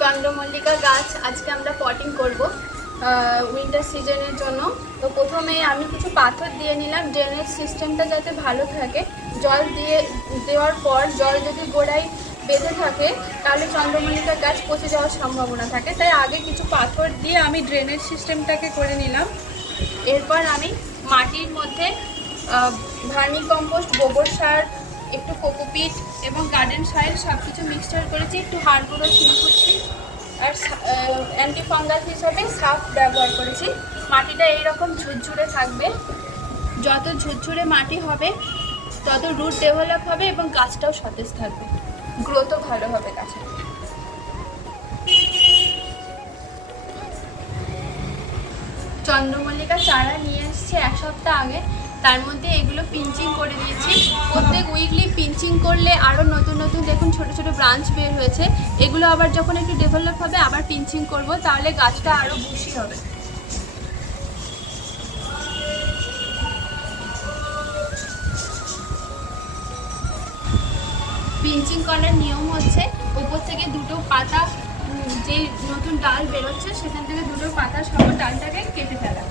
চন্দ্রমল্লিকা গাছ আজকে আমরা পটিং করব উইন্টার সিজনের জন্য। তো প্রথমে আমি কিছু পাথর দিয়ে নিলাম, ড্রেনেজ সিস্টেমটা যাতে ভালো থাকে। জল দেওয়ার পর জল যদি গোড়ায় বেঁধে থাকে তাহলে চন্দ্রমল্লিকা গাছ পচে যাওয়ার সম্ভাবনা থাকে, তাই আগে কিছু পাথর দিয়ে আমি ড্রেনেজ সিস্টেমটাকে করে নিলাম। এরপর আমি মাটির মধ্যে ভার্মি কম্পোস্ট, গোবর সার, একটু কোকোপিট এবং গার্ডেন সয়েল সব কিছু মিক্সচার করেছি। একটু হাড় গুঁড়ো করছি আর অ্যান্টি ফাঙ্গাস হিসাবে সাফ ব্যবহার করেছি। মাটিটা এইরকম ঝুরঝুরে থাকবে। যত ঝুরঝুরে মাটি হবে তত রুট ডেভেলপ হবে এবং গাছটাও সতেজ থাকবে, গ্রোথও ভালো হবে গাছের। চন্দ্রমল্লিকা চারা নিয়ে এসেছি 1 সপ্তাহ আগে, তার মধ্যে এগুলো পিঞ্চিং করে দিয়েছি। প্রত্যেক উইকলি পিঞ্চিং করলে আরও নতুন নতুন দেখুন ছোট ছোট ব্রাঞ্চ বের হয়েছে। এগুলো আবার যখন একটু ডেভেলপ হবে আবার পিঞ্চিং করব, তাহলে গাছটা আরও বুশি হবে। পিঞ্চিং করার নিয়ম হচ্ছে উপর থেকে দুটো পাতা, যে নতুন ডাল বেরোচ্ছে সেখান থেকে দুটো পাতা সহ ডালটাকে কেটে ফেলা।